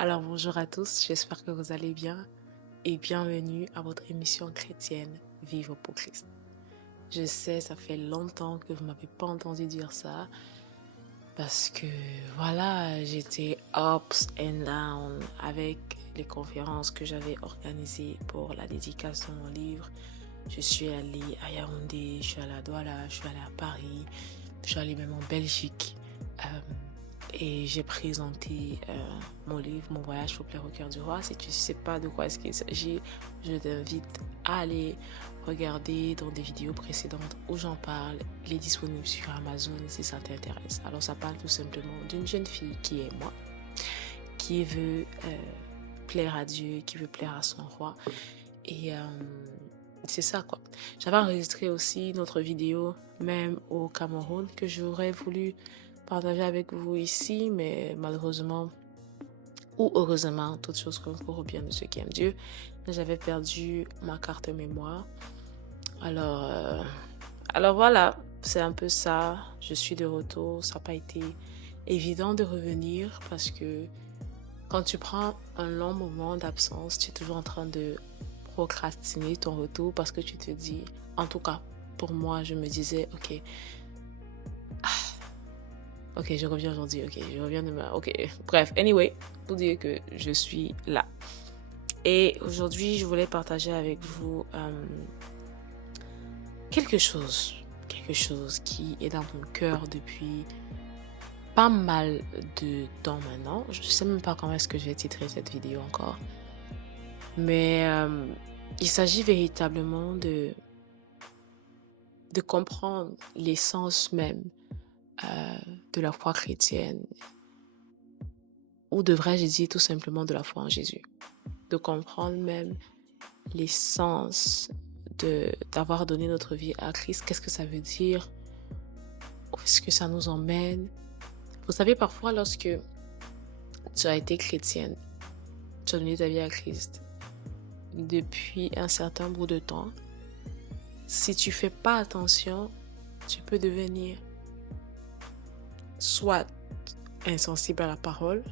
Alors bonjour à tous, j'espère que vous allez bien et bienvenue à votre émission chrétienne Vivre pour Christ. Je sais, ça fait longtemps que vous m'avez pas entendu dire ça parce que voilà, j'étais ups and down avec les conférences que j'avais organisées pour la dédicace de mon livre. Je suis allée à Yaoundé, je suis allée à Douala, je suis allée à Paris, je suis allée même en Belgique. Et j'ai présenté mon livre, Mon voyage pour plaire au cœur du roi. Si tu ne sais pas de quoi est-ce qu'il s'agit, je t'invite à aller regarder dans des vidéos précédentes où j'en parle. Il est disponible sur Amazon si ça t'intéresse. Alors ça parle tout simplement d'une jeune fille qui est moi, qui veut plaire à Dieu, qui veut plaire à son roi. Et c'est ça quoi. J'avais enregistré aussi notre vidéo même au Cameroun que j'aurais voulu partager avec vous ici, mais malheureusement ou heureusement, toutes choses concourent au bien de ceux qui aiment Dieu. J'avais perdu ma carte mémoire. Alors voilà, c'est un peu ça. Je suis de retour. Ça n'a pas été évident de revenir parce que quand tu prends un long moment d'absence, tu es toujours en train de procrastiner ton retour parce que tu te dis, en tout cas pour moi, je me disais, ok, je reviens aujourd'hui, ok, je reviens demain, ok. Bref, anyway, pour dire que je suis là. Et aujourd'hui, je voulais partager avec vous quelque chose qui est dans mon cœur depuis pas mal de temps maintenant. Je ne sais même pas comment est-ce que je vais titrer cette vidéo encore. Mais il s'agit véritablement de comprendre l'essence même de la foi chrétienne, ou devrais-je dire tout simplement de la foi en Jésus. De comprendre même l'essence d'avoir donné notre vie à Christ. Qu'est-ce que ça veut dire? Où est-ce que ça nous emmène? Vous savez, parfois, lorsque tu as été chrétienne, tu as donné ta vie à Christ, depuis un certain bout de temps, si tu fais pas attention, tu peux devenir soit insensible à la parole,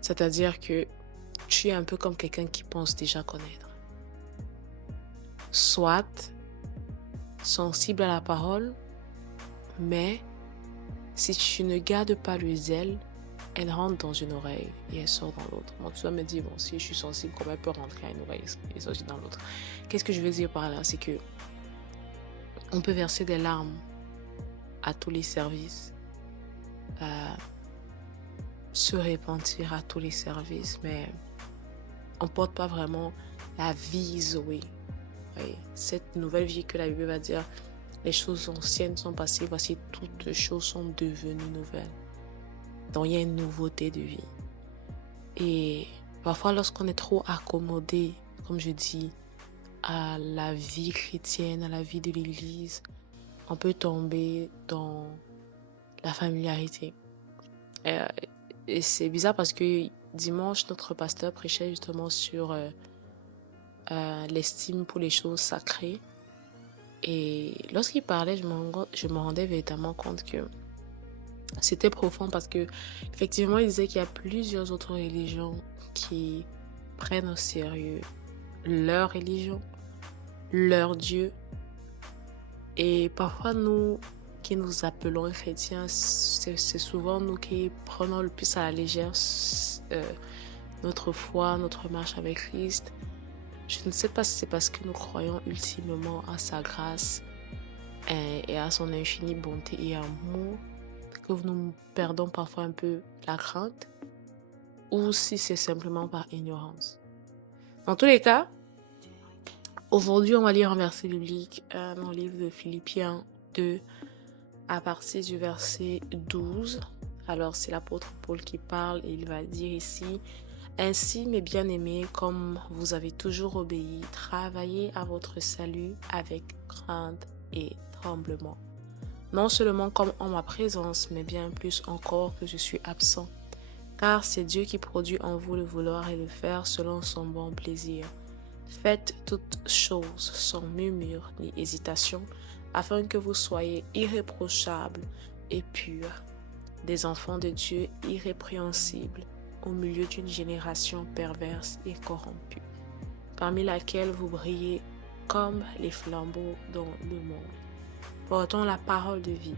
c'est-à-dire que tu es un peu comme quelqu'un qui pense déjà connaître, soit sensible à la parole, mais si tu ne gardes pas le zèle, elle rentre dans une oreille et elle sort dans l'autre. Bon, tu vas me dire, bon, si je suis sensible, comment elle peut rentrer à une oreille et sortir dans l'autre? Qu'est-ce que je veux dire par là? C'est que on peut verser des larmes à tous les services, se repentir à tous les services, mais on ne porte pas vraiment la vie Zoé. Oui, cette nouvelle vie que la Bible va dire, les choses anciennes sont passées, voici toutes les choses sont devenues nouvelles. Donc il y a une nouveauté de vie. Et parfois lorsqu'on est trop accommodé, comme je dis, à la vie chrétienne, à la vie de l'église, on peut tomber dans la familiarité. Et c'est bizarre parce que dimanche, notre pasteur prêchait justement sur l'estime pour les choses sacrées. Et lorsqu'il parlait, je me rendais véritablement compte que c'était profond parce que effectivement, il disait qu'il y a plusieurs autres religions qui prennent au sérieux leur religion, leur Dieu. Et parfois, nous qui nous appelons chrétiens, c'est souvent nous qui prenons le plus à la légère notre foi, notre marche avec Christ. Je ne sais pas si c'est parce que nous croyons ultimement à sa grâce et à son infinie bonté et amour que nous perdons parfois un peu la crainte, ou si c'est simplement par ignorance. Dans tous les cas, aujourd'hui, on va lire un verset biblique dans le livre de Philippiens 2 à partir du verset 12. Alors, c'est l'apôtre Paul qui parle et il va dire ici: ainsi, mes bien-aimés, comme vous avez toujours obéi, travaillez à votre salut avec crainte et tremblement. Non seulement comme en ma présence, mais bien plus encore que je suis absent. Car c'est Dieu qui produit en vous le vouloir et le faire selon son bon plaisir. Faites toutes choses sans murmure ni hésitation, afin que vous soyez irréprochables et purs, des enfants de Dieu irrépréhensibles, au milieu d'une génération perverse et corrompue, parmi laquelle vous brillez comme les flambeaux dans le monde. Portons la parole de vie,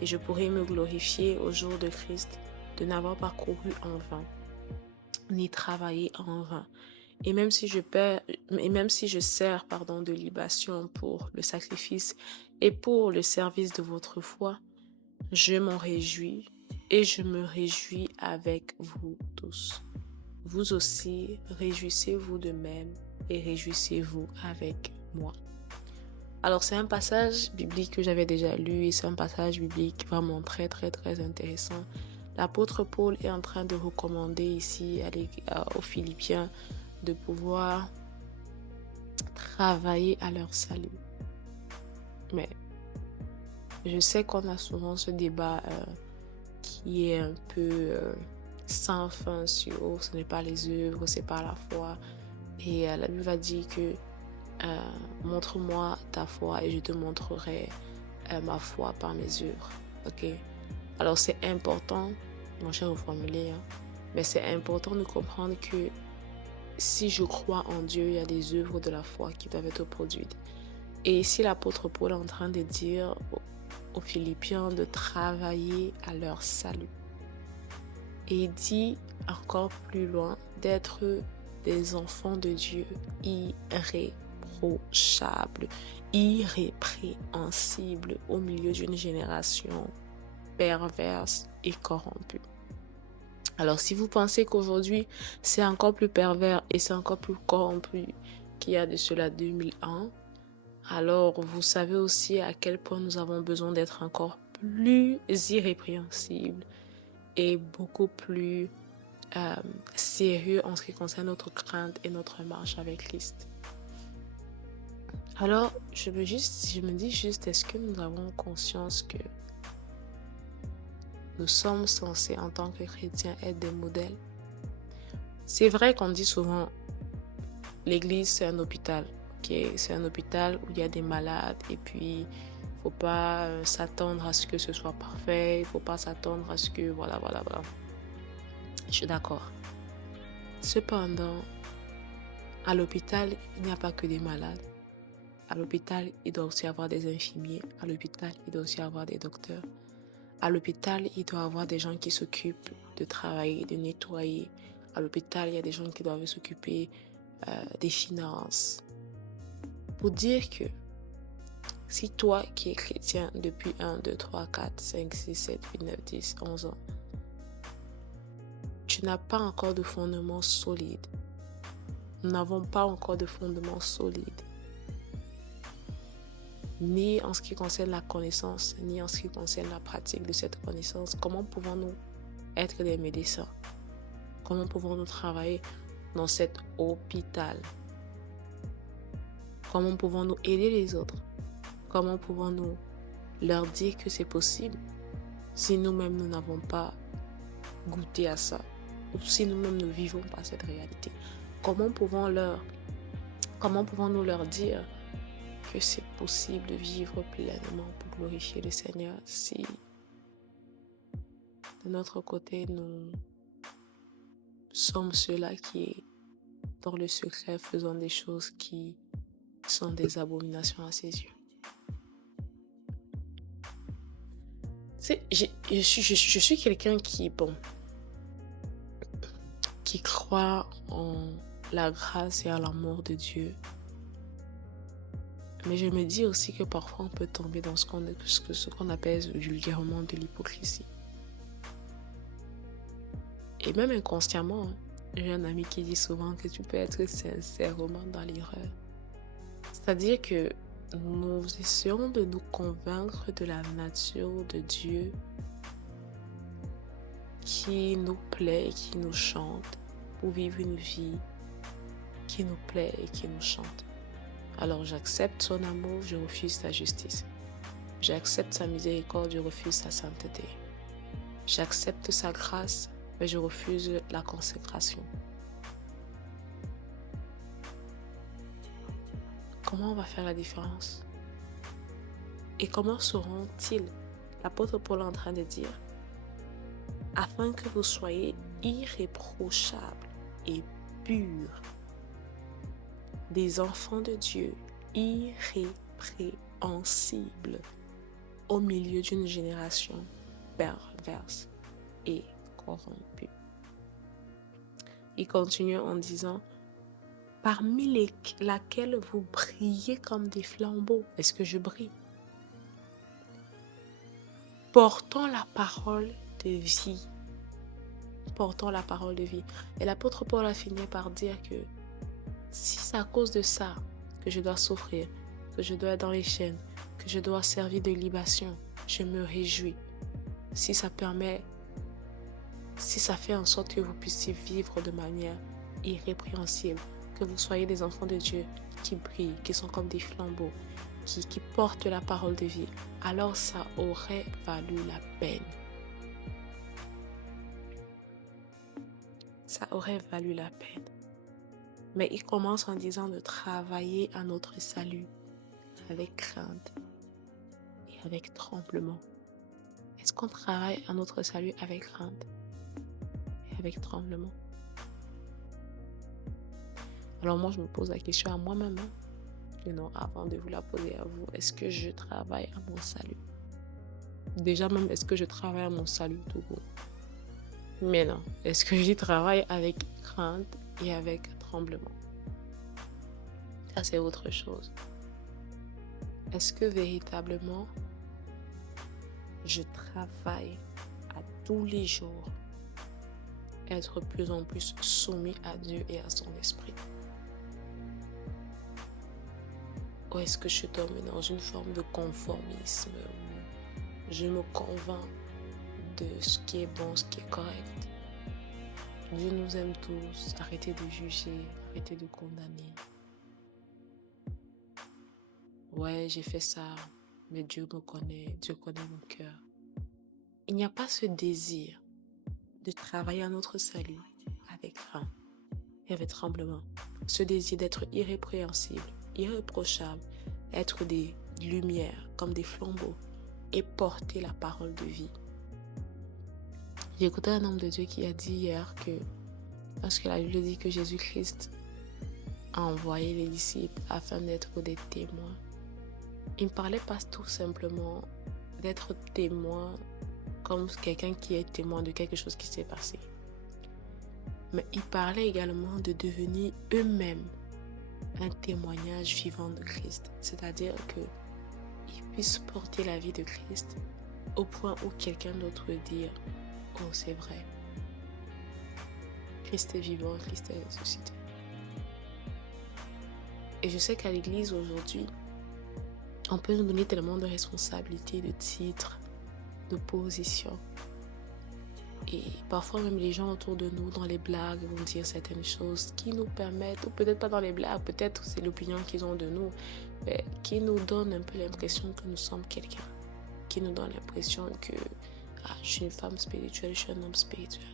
et je pourrai me glorifier au jour de Christ de n'avoir pas couru en vain, ni travaillé en vain. Et même si je sers de libation pour le sacrifice et pour le service de votre foi, je m'en réjouis et je me réjouis avec vous tous. Vous aussi, réjouissez-vous de même et réjouissez-vous avec moi. Alors, c'est un passage biblique que j'avais déjà lu et c'est un passage biblique vraiment très, très, très intéressant. L'apôtre Paul est en train de recommander ici aux Philippiens de pouvoir travailler à leur salut. Mais je sais qu'on a souvent ce débat qui est un peu sans fin sur ce n'est pas les œuvres, c'est pas la foi. Et la Bible va dire que montre-moi ta foi et je te montrerai ma foi par mes œuvres. Ok? Alors c'est important, mon cher reformulé, mais c'est important de comprendre que si je crois en Dieu, il y a des œuvres de la foi qui doivent être produites. Et ici, l'apôtre Paul est en train de dire aux Philippiens de travailler à leur salut. Et il dit encore plus loin d'être des enfants de Dieu irréprochables, irrépréhensibles au milieu d'une génération perverse et corrompue. Alors, si vous pensez qu'aujourd'hui, c'est encore plus pervers et c'est encore plus corrompu qu'il y a de cela 2000 ans, alors vous savez aussi à quel point nous avons besoin d'être encore plus irrépréhensibles et beaucoup plus sérieux en ce qui concerne notre crainte et notre marche avec Christ. Alors, je me dis juste, est-ce que nous avons conscience que nous sommes censés, en tant que chrétiens, être des modèles? C'est vrai qu'on dit souvent, l'église, c'est un hôpital. Okay? C'est un hôpital où il y a des malades et puis il ne faut pas s'attendre à ce que ce soit parfait. Il ne faut pas s'attendre à ce que... Voilà. Je suis d'accord. Cependant, à l'hôpital, il n'y a pas que des malades. À l'hôpital, il doit aussi y avoir des infirmiers. À l'hôpital, il doit aussi y avoir des docteurs. À l'hôpital, il doit y avoir des gens qui s'occupent de travailler, de nettoyer. À l'hôpital, il y a des gens qui doivent s'occuper des finances. Pour dire que si toi qui es chrétien depuis 1, 2, 3, 4, 5, 6, 7, 8, 9, 10, 11 ans, tu n'as pas encore de fondement solide. Nous n'avons pas encore de fondement solide. Ni en ce qui concerne la connaissance, ni en ce qui concerne la pratique de cette connaissance. Comment pouvons-nous être des médecins? Comment pouvons-nous travailler dans cet hôpital? Comment pouvons-nous aider les autres? Comment pouvons-nous leur dire que c'est possible si nous-mêmes nous n'avons pas goûté à ça? Ou si nous-mêmes ne vivons pas cette réalité? Comment pouvons-nous leur dire que c'est possible de vivre pleinement pour glorifier le Seigneur si de notre côté nous sommes ceux-là qui, dans le secret, faisons des choses qui sont des abominations à ses yeux. Je suis quelqu'un qui croit en la grâce et à l'amour de Dieu. Mais je me dis aussi que parfois on peut tomber dans ce qu'on appelle vulgairement de l'hypocrisie. Et même inconsciemment, j'ai un ami qui dit souvent que tu peux être sincèrement dans l'erreur. C'est-à-dire que nous essayons de nous convaincre de la nature de Dieu qui nous plaît et qui nous chante pour vivre une vie qui nous plaît et qui nous chante. Alors j'accepte son amour, je refuse sa justice. J'accepte sa miséricorde, je refuse sa sainteté. J'accepte sa grâce, mais je refuse la consécration. Comment on va faire la différence? Et comment sauront-ils? L'apôtre Paul est en train de dire, afin que vous soyez irréprochables et purs, des enfants de Dieu irrépréhensibles au milieu d'une génération perverse et corrompue. Il continue en disant, parmi laquelle vous brillez comme des flambeaux. Est-ce que je brille? Portant la parole de vie. Portant la parole de vie. Et l'apôtre Paul a fini par dire que si c'est à cause de ça que je dois souffrir, que je dois être dans les chaînes, que je dois servir de libation, je me réjouis. Si ça fait en sorte que vous puissiez vivre de manière irrépréhensible, que vous soyez des enfants de Dieu qui brillent, qui sont comme des flambeaux, qui portent la parole de vie, alors ça aurait valu la peine. Ça aurait valu la peine. Mais il commence en disant de travailler à notre salut avec crainte et avec tremblement. Est-ce qu'on travaille à notre salut avec crainte et avec tremblement? Alors moi, je me pose la question à moi-même, et non, avant de vous la poser à vous, est-ce que je travaille à mon salut? Déjà même, est-ce que je travaille à mon salut tout court? Mais non, est-ce que j'y travaille avec crainte et avec tremblement? Ça, c'est autre chose. Est-ce que véritablement, je travaille à tous les jours être plus en plus soumis à Dieu et à son esprit? Ou est-ce que je tombe dans une forme de conformisme où je me convainc de ce qui est bon, ce qui est correct? Dieu nous aime tous. Arrêtez de juger, arrêtez de condamner. Ouais, j'ai fait ça, mais Dieu me connaît, Dieu connaît mon cœur. Il n'y a pas ce désir de travailler à notre salut avec crainte et avec tremblement. Ce désir d'être irrépréhensible, irréprochable, être des lumières comme des flambeaux et porter la parole de vie. J'ai écouté un homme de Dieu qui a dit hier que, parce que la Bible dit que Jésus-Christ a envoyé les disciples afin d'être des témoins, il ne parlait pas tout simplement d'être témoin comme quelqu'un qui est témoin de quelque chose qui s'est passé. Mais il parlait également de devenir eux-mêmes un témoignage vivant de Christ. C'est-à-dire qu'ils puissent porter la vie de Christ au point où quelqu'un d'autre peut dire « Oh, c'est vrai. Christ est vivant, Christ est ressuscité. » Et je sais qu'à l'église aujourd'hui, on peut nous donner tellement de responsabilités, de titres, de positions. Et parfois même les gens autour de nous, dans les blagues, vont dire certaines choses qui nous permettent, ou peut-être pas dans les blagues, peut-être c'est l'opinion qu'ils ont de nous, mais qui nous donnent un peu l'impression que nous sommes quelqu'un. Qui nous donne l'impression que je suis une femme spirituelle, je suis un homme spirituel.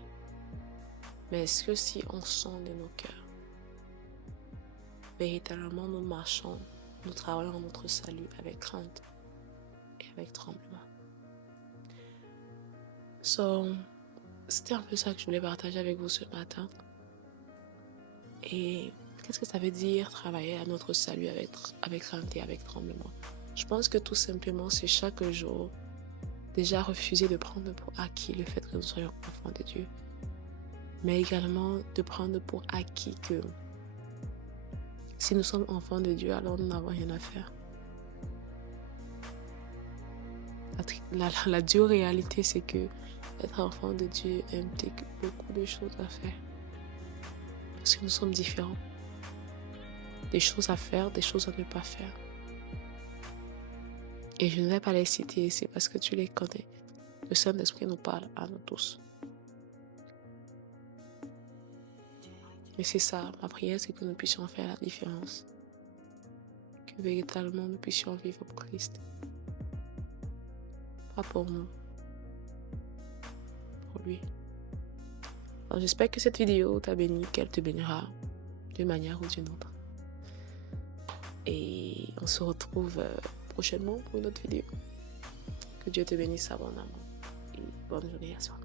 Mais est-ce que si on sent de nos cœurs, véritablement nous marchons, nous travaillons notre salut avec crainte et avec tremblement? C'était un peu ça que je voulais partager avec vous ce matin. Et qu'est-ce que ça veut dire travailler à notre salut avec crainte et avec tremblement? Je pense que tout simplement, c'est chaque jour déjà refuser de prendre pour acquis le fait que nous soyons enfants de Dieu. Mais également de prendre pour acquis que si nous sommes enfants de Dieu, alors nous n'avons rien à faire. La dure réalité, c'est que être enfant de Dieu implique beaucoup de choses à faire. Parce que nous sommes différents. Des choses à faire, des choses à ne pas faire. Et je ne vais pas les citer ici parce que tu les connais. Le Saint-Esprit nous parle à nous tous. Et c'est ça, ma prière, c'est que nous puissions faire la différence. Que véritablement nous puissions vivre pour Christ. Pas pour nous. Pour lui. Alors j'espère que cette vidéo t'a béni, qu'elle te bénira d'une manière ou d'une autre. Et on se retrouve prochainement pour une autre vidéo. Que Dieu te bénisse abondamment. Et bonne journée à toi.